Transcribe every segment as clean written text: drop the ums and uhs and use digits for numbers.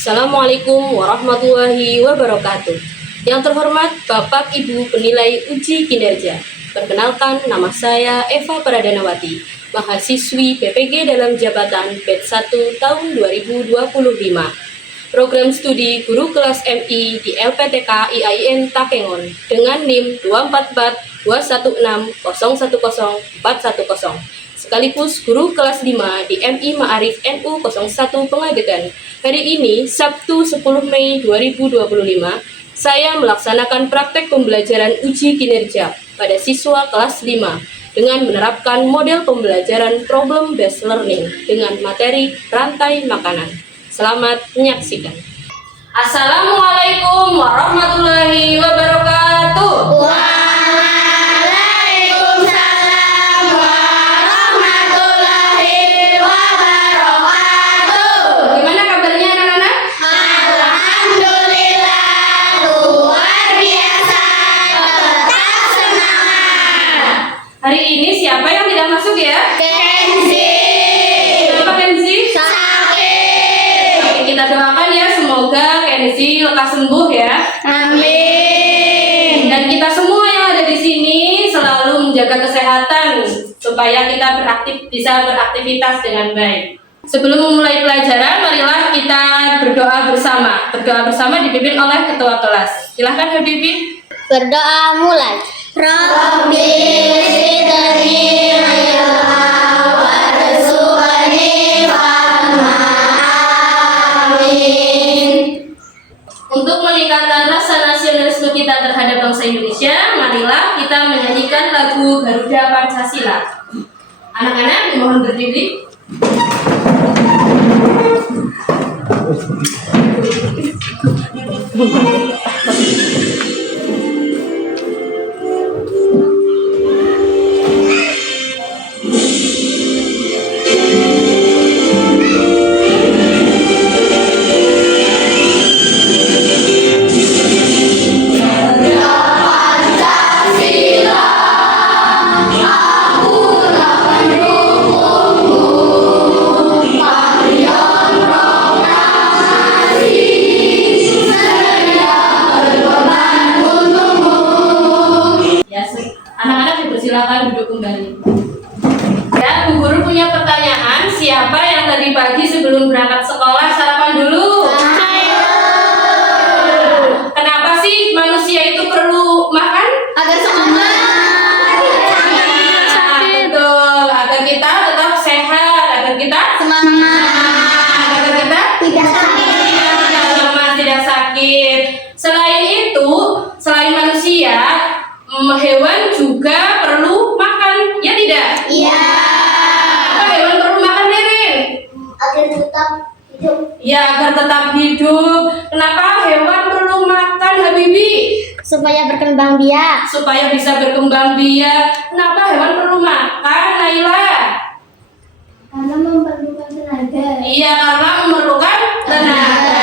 Assalamualaikum warahmatullahi wabarakatuh. Yang terhormat Bapak Ibu penilai uji kinerja. Perkenalkan, nama saya Eva Pradanawati, mahasiswi PPG dalam jabatan batch 1 tahun 2025. Program studi guru kelas MI di LPTK IAIN Takengon dengan NIM 2442160104110. Sekaligus guru kelas 5 di MI Ma'arif NU 01 Pengadegan. Hari ini, Sabtu 10 Mei 2025, saya melaksanakan praktek pembelajaran uji kinerja pada siswa kelas 5 dengan menerapkan model pembelajaran problem based learning dengan materi rantai makanan. Selamat menyaksikan. Assalamualaikum warahmatullahi wabarakatuh. Hari ini siapa yang tidak masuk ya? Kenzi. Kenapa Kenzi? Sakit. Oke, kita doakan ya, semoga Kenzi lekas sembuh ya. Amin. Dan kita semua yang ada di sini selalu menjaga kesehatan supaya kita bisa beraktivitas dengan baik. Sebelum memulai pelajaran, marilah kita berdoa bersama. Berdoa bersama dipimpin oleh ketua kelas. Silahkan Habibie. Berdoa mulai. Rabbi zidni ilma warzuqni fahma. Amin. Untuk meningkatkan rasa nasionalisme kita terhadap bangsa Indonesia, marilah kita menyanyikan lagu Garuda Pancasila. Anak-anak mohon berdiri. Silakan duduk kembali. Ya, Bu Guru punya pertanyaan. Siapa yang tadi pagi sebelum berangkat sekolah sarapan dulu? Kenapa sih manusia itu perlu makan? Agar semangat. Betul, agar kita tetap sehat, agar kita Semangat. agar kita Tidak sakit. tidak lemah, tidak sakit. Selain itu, selain manusia, hewan juga perlu makan, ya tidak? Iya. Apa hewan perlu makan, Ririn? Agar tetap hidup. Ya, agar tetap hidup. Kenapa hewan perlu makan, Habibie? Supaya berkembang biak. Supaya bisa berkembang biak. Kenapa hewan perlu makan, Naila? Karena memerlukan tenaga. Iya, karena memerlukan tenaga.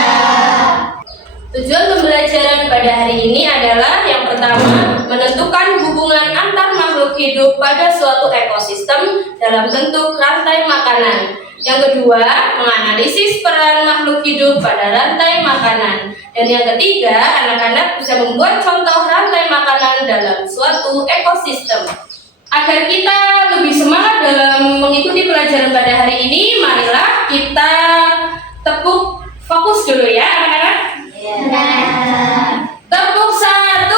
Tujuan pembelajaran pada hari ini adalah yang pertama, menentukan hubungan antar makhluk hidup pada suatu ekosistem dalam bentuk rantai makanan. Yang kedua, menganalisis peran makhluk hidup pada rantai makanan. Dan yang ketiga, anak-anak bisa membuat contoh rantai makanan dalam suatu ekosistem. Agar kita lebih semangat dalam mengikuti pelajaran pada hari ini, marilah kita tepuk fokus dulu ya anak-anak. Tepuk 1,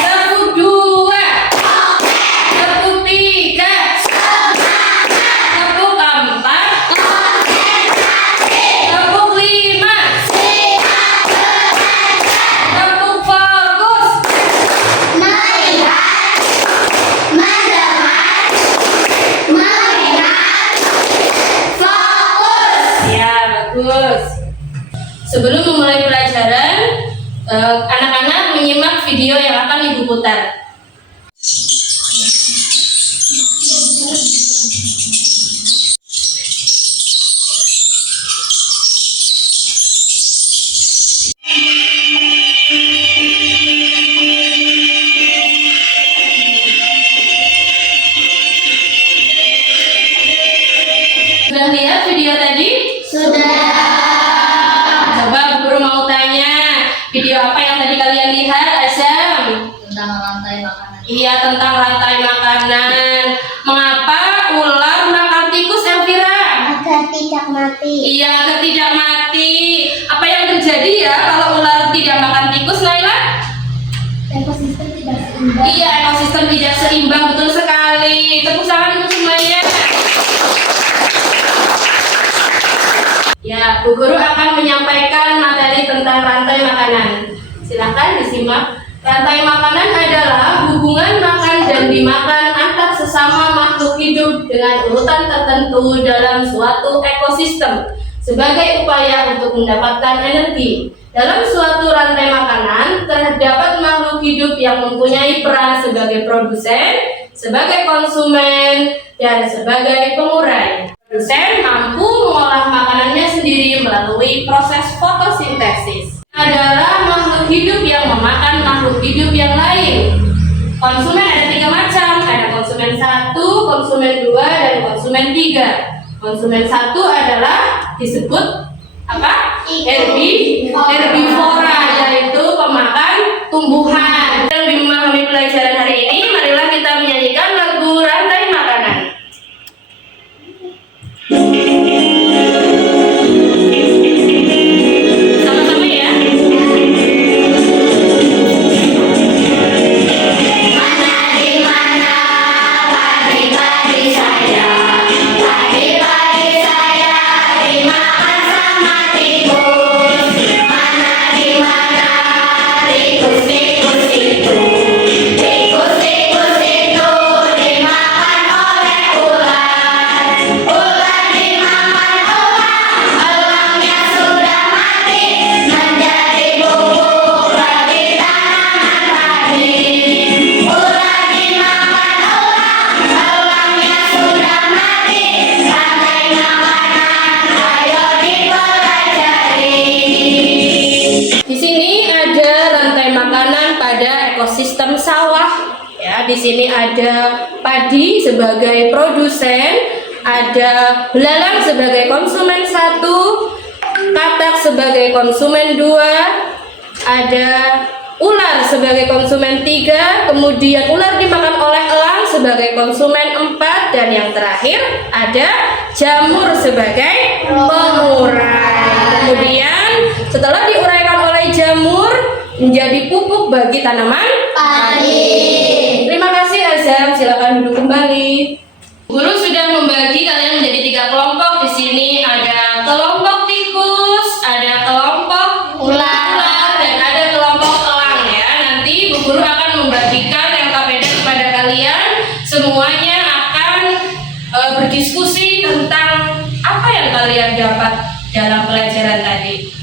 tepuk 2, tepuk 3, tepuk 4, tepuk 5, tepuk fokus. Melihat, mendengar, melihat, fokus. Ya, bagus. Sebelum memulai pelajaran, anak-anak menyimak video yang akan Ibu putar. Sudah lihat video tadi? Sudah. Video apa yang tadi kalian lihat, Azam? Tentang rantai makanan. Iya, tentang rantai makanan. Mengapa ular makan tikus, Elvira? Agar tidak mati. Iya, agar tidak mati. Apa yang terjadi ya kalau ular tidak makan tikus, Naila? Ekosistem tidak seimbang. Iya, ekosistem tidak seimbang, betul sekali. Tepuk tangan untuk semuanya. Ya, Bu Guru akan menyampaikan materi tentang rantai makanan. Silakan disimak. Rantai makanan adalah hubungan makan dan dimakan antar sesama makhluk hidup dengan urutan tertentu dalam suatu ekosistem sebagai upaya untuk mendapatkan energi. Dalam suatu rantai makanan terdapat makhluk hidup yang mempunyai peran sebagai produsen, sebagai konsumen, dan sebagai pengurai. Produsen mampu mengolah makanannya sendiri melalui proses fotosintesis. Adalah makhluk hidup yang memakan makhluk hidup yang lain. Konsumen ada 3 macam, ada konsumen 1, konsumen 2, dan konsumen 3. Konsumen 1 adalah disebut apa? Herbivora, yaitu pemakan tumbuhan. Yang lebih memahami pelajaran hari ini, marilah kita menyanyikan lagu Rantai Makanan. Sama-sama ya. Ekosistem sawah ya, di sini ada padi sebagai produsen, ada belalang sebagai konsumen 1, katak sebagai konsumen 2, ada ular sebagai konsumen 3, kemudian ular dimakan oleh elang sebagai konsumen 4, dan yang terakhir ada jamur sebagai pengurai. Kemudian setelah diuraikan oleh jamur menjadi pupuk bagi tanaman padi. Terima kasih Azam, silakan duduk kembali. Guru sudah membagi kalian menjadi 3 kelompok. Di sini ada kelompok tikus, ada kelompok ular, dan ada kelompok elang ya. Nanti Bu Guru akan membagikan LKPD kepada kalian. Semuanya akan berdiskusi tentang apa yang kalian dapat dalam pelajaran tadi.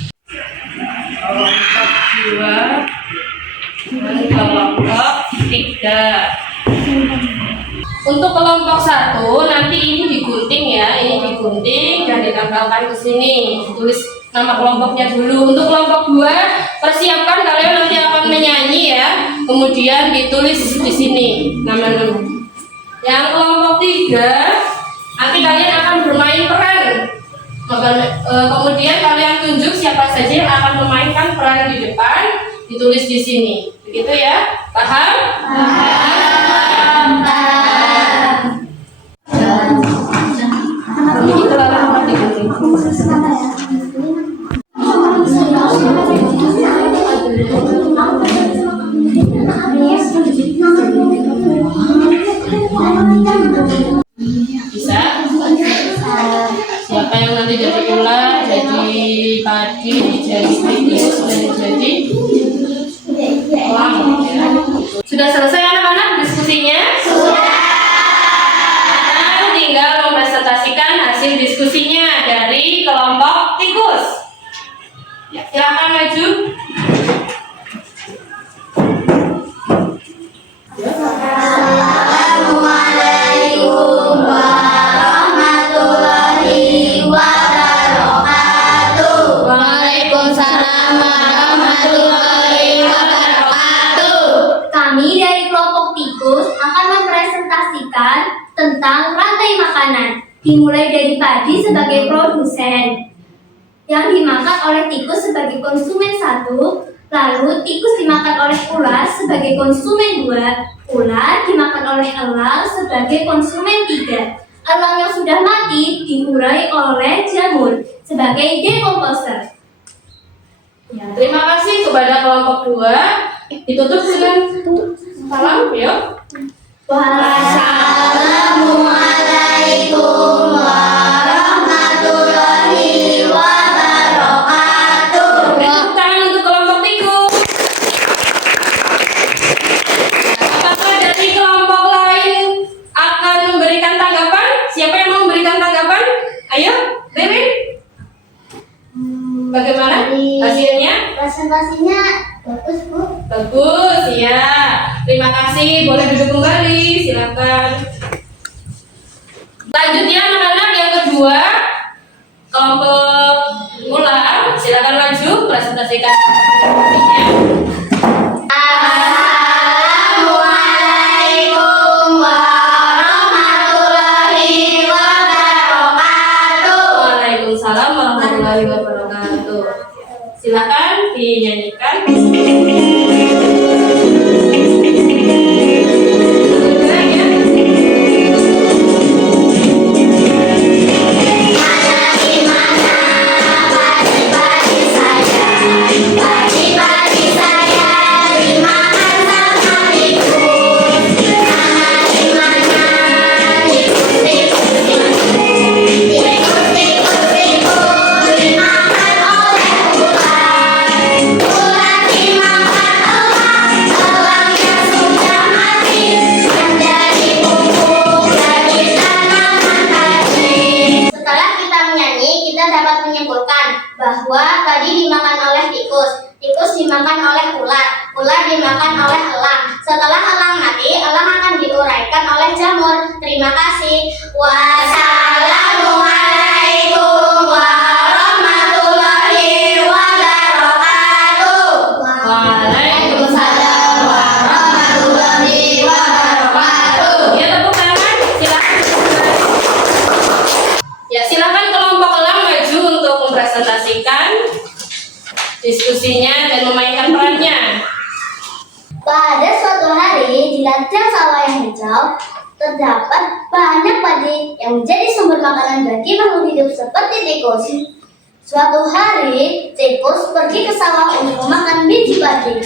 Kelompok 2 dan kelompok 3. Untuk kelompok 1 nanti ini digunting ya, ini digunting dan ditempelkan ke sini. Tulis nama kelompoknya dulu. Untuk kelompok 2 persiapkan, kalian nanti akan menyanyi ya. Kemudian ditulis di sini nama-nama. Yang kelompok 3 nanti kalian akan bermain peran. Kemudian kalian tunjuk siapa saja yang akan memainkan peran di depan, ditulis di sini. Begitu ya? Paham? Paham. Begitu lah digunting. Bisa? Siapa yang nanti jadi ular, jadi padi, jadi tikus, dan jadi elang? Sudah selesai anak-anak diskusinya? Sudah. Nah, tinggal mempresentasikan hasil diskusinya dari kelompok tikus. Ya, silakan maju. Assalamualaikum warahmatullahi wabarakatuh. Waalaikumsalam warahmatullahi wabarakatuh. Kami dari kelompok tikus akan mempresentasikan tentang rantai makanan, dimulai dari padi sebagai produsen yang dimakan oleh tikus sebagai konsumen 1, Lalu tikus dimakan oleh ular sebagai konsumen 2, ular dimakan oleh elang sebagai konsumen 3. Elang yang sudah mati diurai oleh jamur sebagai decomposer. Ya, terima kasih kepada kelompok 2. Ditutup dengan salam, yuk. Wassalamualaikum warahmatullahi wabarakatuh. Tepuk tangan untuk kelompok tikus. Apakah dari kelompok lain akan memberikan tanggapan? Siapa yang mau memberikan tanggapan? Ayo, Ririn. Bagaimana hasilnya? Presentasinya bagus, Bu. Bagus, ya. Terima kasih. Boleh duduk kembali. Silakan. Lanjutnya anak-anak yang kedua, kelompok ular. Silakan maju presentasikan. Assalamualaikum warahmatullahi wabarakatuh. Waalaikumsalam warahmatullahi wabarakatuh. Silakan dinyanyikan. Bahwa tadi dimakan oleh tikus, tikus dimakan oleh ular, ular dimakan oleh elang. Setelah elang mati, elang akan diuraikan oleh jamur. Terima kasih. Wassalamualaikum warahmatullahi wabarakatuh. Waalaikumsalam warahmatullahi wabarakatuh. Ya, tepuk tangan. Silakan. Ya, silakan kelompok elang maju untuk mempresentasikan diskusinya dan memainkan perannya. Pada suatu hari di ladang sawah yang hijau terdapat banyak padi yang menjadi sumber makanan bagi makhluk hidup seperti tikus. Suatu hari tikus pergi ke sawah untuk memakan biji padi.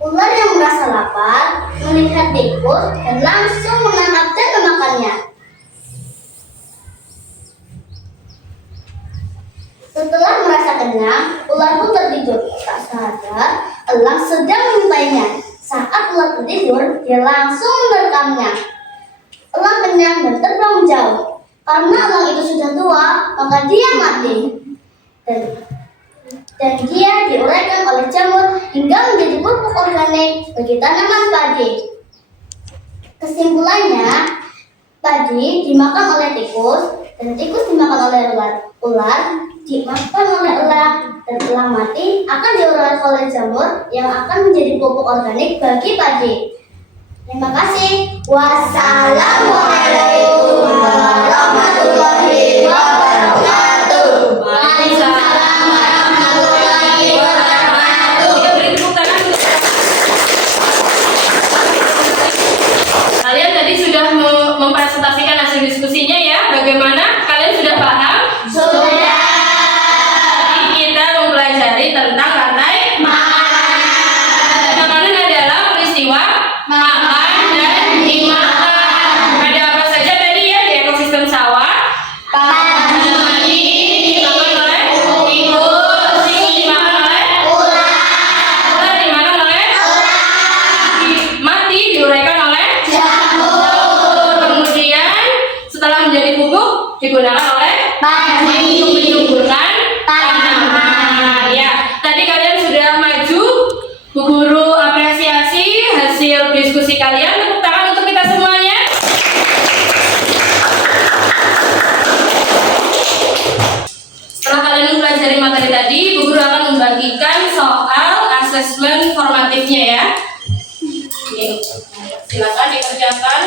Ular yang merasa lapar melihat tikus dan langsung menangkap dan memakannya. Setelah merasa kenyang, ular pun tertidur. Tak sadar, elang sedang menyumpainya. Saat ular tertidur, dia langsung menerekamnya. Elang kenyang dan terbang jauh. Karena elang itu sudah tua, maka dia mati. Dan dia diuraikan oleh jamur hingga menjadi pupuk organik bagi tanaman padi. Kesimpulannya, padi dimakan oleh tikus dan tikus dimakan oleh ular. Ular dimakan oleh elang dan elang mati akan diuraikan oleh jamur yang akan menjadi pupuk organik bagi padi. Terima kasih. Wassalamualaikum warahmatullahi wabarakatuh. Waalaikumsalam warahmatullahi wabarakatuh. Ya, beri tepuk tangan. Kalian tadi sudah mempresentasikan hasil diskusinya ya. Bagaimana? Kalian sudah paham? Sudah. Jadi kita mempelajari tentang rantai makanan. Makanan adalah peristiwa makan dan dimakan. Ada apa saja tadi ya di ekosistem sawah? Ada mati dimakan oleh tikus, tikus dimakan oleh ular dimakan oleh mati diuraikan oleh jamur. Kemudian setelah menjadi pupuk digunakan oleh padi untuk menyuburkan tanaman. Ya, tadi kalian sudah maju. Bu Guru apresiasi hasil diskusi kalian. Tepuk tangan untuk kita semuanya. Setelah kalian mempelajari materi tadi, Bu Guru akan membagikan soal asesmen formatifnya ya. Oke, silakan dikerjakan.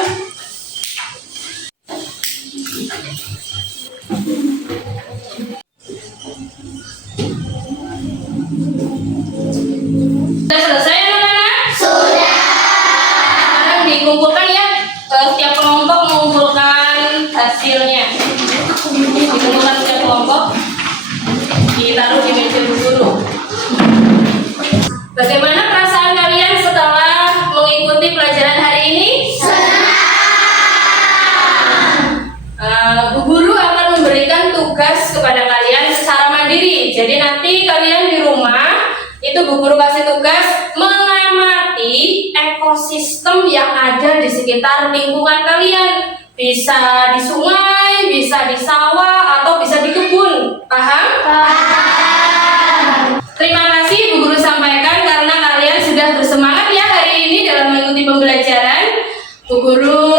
hasilnya. Ditemukan setiap kelompok, ditaruh di meja Bu Guru. Bagaimana perasaan kalian setelah mengikuti pelajaran hari ini? Bu Guru akan memberikan tugas kepada kalian secara mandiri. Jadi nanti kalian di rumah itu Bu Guru kasih tugas mengamati ekosistem yang ada di sekitar lingkungan kalian. Bisa di sungai, bisa di sawah, atau bisa di kebun. Paham? Terima kasih Bu Guru sampaikan karena kalian sudah bersemangat ya hari ini dalam mengikuti pembelajaran. Bu Guru